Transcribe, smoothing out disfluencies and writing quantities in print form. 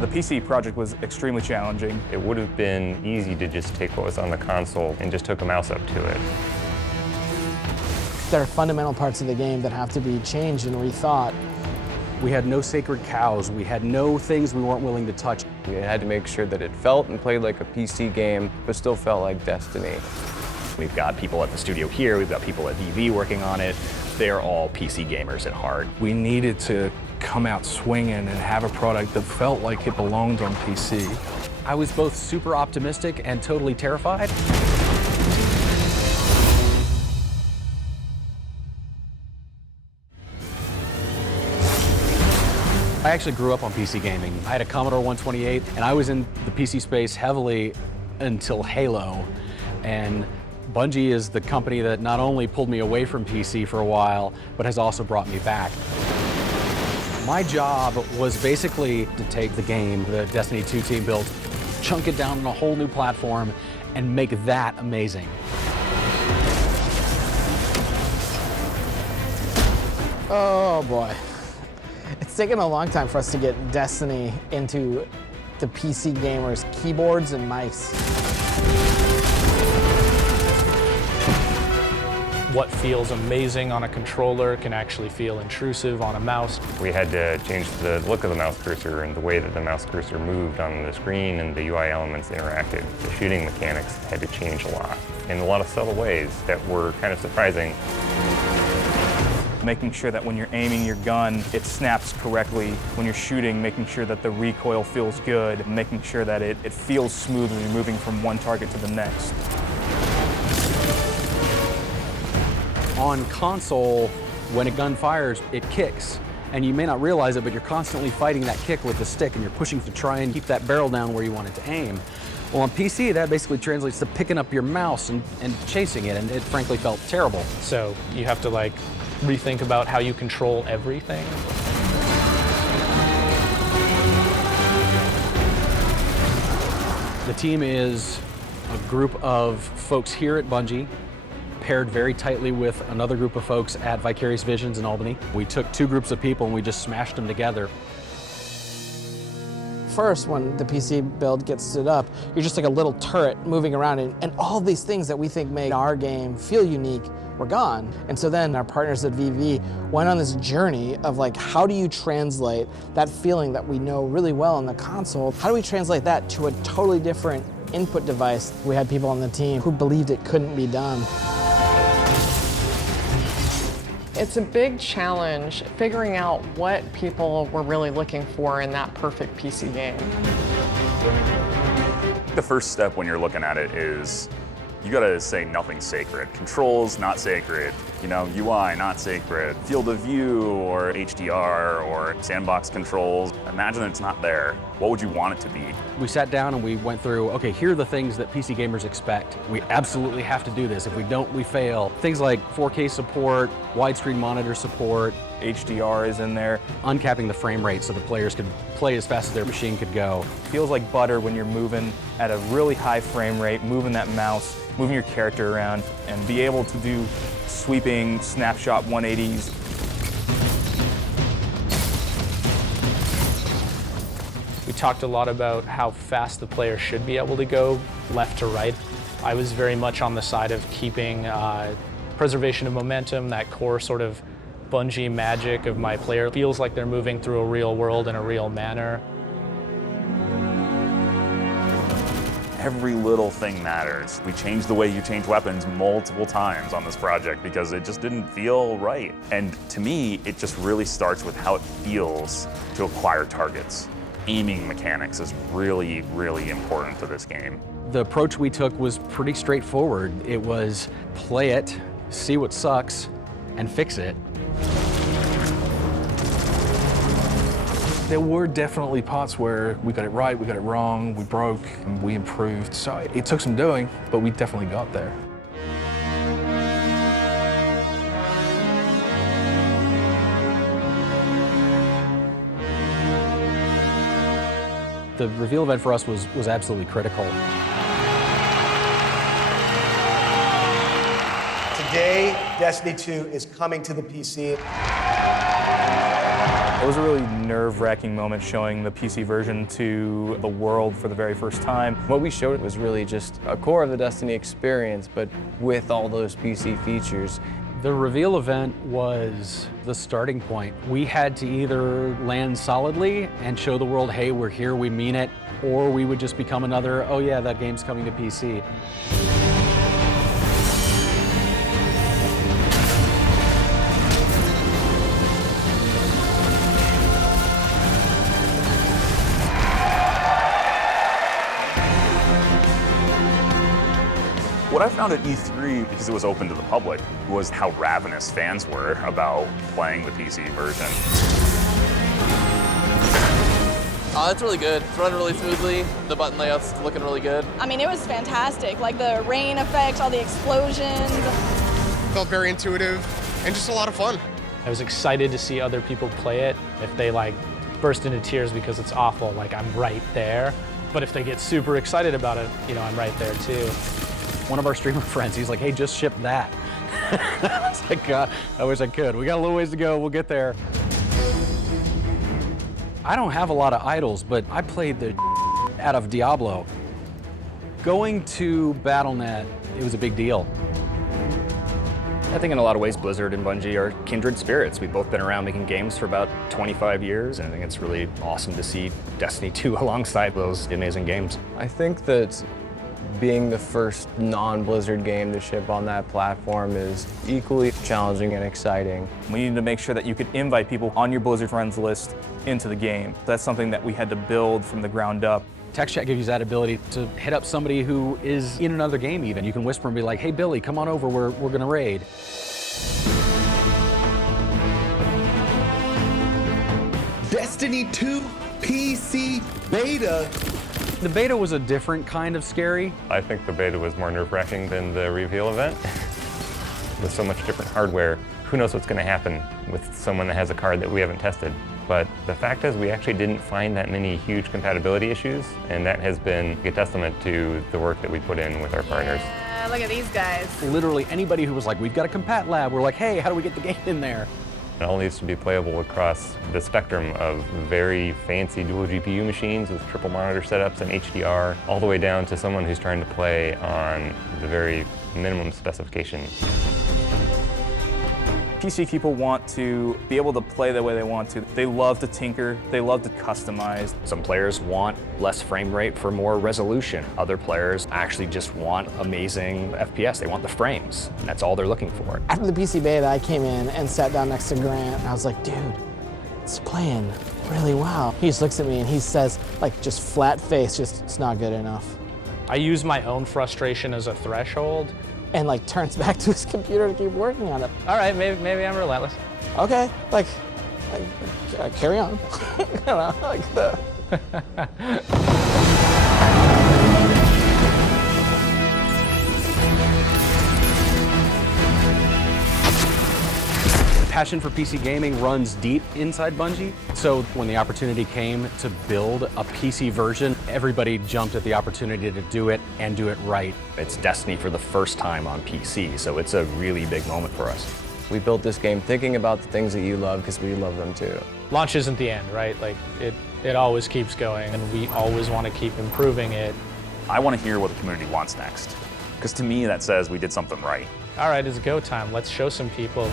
The PC project was extremely challenging. It would have been easy to just take what was on the console and just hook a mouse up to it. There are fundamental parts of the game that have to be changed and rethought. We had no sacred cows. We had no things we weren't willing to touch. We had to make sure that it felt and played like a PC game, but still felt like Destiny. We've got people at the studio here, we've got people at VV working on it. They're all PC gamers at heart. We needed to come out swinging and have a product that felt like it belonged on PC. I was both super optimistic and totally terrified. I actually grew up on PC gaming. I had a Commodore 128, and I was in the PC space heavily until Halo. And Bungie is the company that not only pulled me away from PC for a while, but has also brought me back. My job was basically to take the game the Destiny 2 team built, chunk it down on a whole new platform, and make that amazing. Oh boy. It's taken a long time for us to get Destiny into the PC gamers' keyboards and mice. What feels amazing on a controller can actually feel intrusive on a mouse. We had to change the look of the mouse cursor and the way that the mouse cursor moved on the screen and the UI elements interacted. The shooting mechanics had to change a lot in a lot of subtle ways that were kind of surprising. Making sure that when you're aiming your gun, it snaps correctly. When you're shooting, making sure that the recoil feels good, making sure that it feels smooth when you're moving from one target to the next. On console, when a gun fires, it kicks. And you may not realize it, but you're constantly fighting that kick with the stick and you're pushing to try and keep that barrel down where you want it to aim. Well, on PC, that basically translates to picking up your mouse and chasing it, and it frankly felt terrible. So you have to rethink about how you control everything. The team is a group of folks here at Bungie, paired very tightly with another group of folks at Vicarious Visions in Albany. We took two groups of people and we just smashed them together. First, when the PC build gets stood up, you're just like a little turret moving around, and all these things that we think make our game feel unique were gone. And so then our partners at VV went on this journey of how do you translate that feeling that we know really well on the console? How do we translate that to a totally different input device? We had people on the team who believed it couldn't be done. It's a big challenge figuring out what people were really looking for in that perfect PC game. The first step when you're looking at it is you gotta say nothing's sacred. Controls, not sacred. UI, not sacred. Field of view or HDR or sandbox controls. Imagine it's not there. What would you want it to be? We sat down and we went through, okay, here are the things that PC gamers expect. We absolutely have to do this. If we don't, we fail. Things like 4K support, widescreen monitor support. HDR is in there. Uncapping the frame rate so the players could play as fast as their machine could go. Feels like butter when you're moving at a really high frame rate, moving that mouse, moving your character around, and be able to do sweeping snapshot 180s. We talked a lot about how fast the player should be able to go left to right. I was very much on the side of keeping preservation of momentum, that core sort of Bungie magic of my player feels like they're moving through a real world in a real manner. Every little thing matters. We changed the way you change weapons multiple times on this project because it just didn't feel right. And to me, it just really starts with how it feels to acquire targets. Aiming mechanics is really, really important to this game. The approach we took was pretty straightforward. It was play it, see what sucks, and fix it. There were definitely parts where we got it right, we got it wrong, we broke, and we improved. So it took some doing, but we definitely got there. The reveal event for us was absolutely critical. Today, Destiny 2 is coming to the PC. It was a really nerve-wracking moment showing the PC version to the world for the very first time. What we showed was really just a core of the Destiny experience, but with all those PC features. The reveal event was the starting point. We had to either land solidly and show the world, hey, we're here, we mean it, or we would just become another, oh yeah, that game's coming to PC. What I found at E3, because it was open to the public, was how ravenous fans were about playing the PC version. It's really good. It's running really smoothly. The button layout's looking really good. I mean, it was fantastic. Like the rain effects, all the explosions. Felt very intuitive and just a lot of fun. I was excited to see other people play it. If they like burst into tears because it's awful, like I'm right there. But if they get super excited about it, you know, I'm right there too. One of our streamer friends, he's like, hey, just ship that. I was like, God, I wish I could. We got a little ways to go, we'll get there. I don't have a lot of idols, but I played the out of Diablo. Going to Battle.net, it was a big deal. I think in a lot of ways, Blizzard and Bungie are kindred spirits. We've both been around making games for about 25 years, and I think it's really awesome to see Destiny 2 alongside those amazing games. I think that being the first non-Blizzard game to ship on that platform is equally challenging and exciting. We needed to make sure that you could invite people on your Blizzard friends list into the game. That's something that we had to build from the ground up. Text chat gives you that ability to hit up somebody who is in another game even. You can whisper and be like, hey, Billy, come on over, we're gonna raid. Destiny 2 PC Beta. The beta was a different kind of scary. I think the beta was more nerve-wracking than the reveal event. With so much different hardware, who knows what's going to happen with someone that has a card that we haven't tested. But the fact is we actually didn't find that many huge compatibility issues, and that has been a testament to the work that we put in with our partners. Look at these guys. Literally anybody who was like, we've got a compat lab, we're like, hey, how do we get the game in there? It all needs to be playable across the spectrum of very fancy dual GPU machines with triple monitor setups and HDR, all the way down to someone who's trying to play on the very minimum specification. PC people want to be able to play the way they want to. They love to tinker, they love to customize. Some players want less frame rate for more resolution. Other players actually just want amazing FPS. They want the frames, and that's all they're looking for. After the PC beta, I came in and sat down next to Grant, and I was like, dude, it's playing really well. He just looks at me and he says, like, just flat face, just, it's not good enough. I use my own frustration as a threshold. And like turns back to his computer to keep working on it. All right, maybe I'm relentless. Okay, like carry on. You know, like the. Passion for PC gaming runs deep inside Bungie. So when the opportunity came to build a PC version, everybody jumped at the opportunity to do it and do it right. It's Destiny for the first time on PC, so it's a really big moment for us. We built this game thinking about the things that you love because we love them too. Launch isn't the end, right? Like it always keeps going, and we always want to keep improving it. I want to hear what the community wants next, because to me that says we did something right. All right, it's go time. Let's show some people.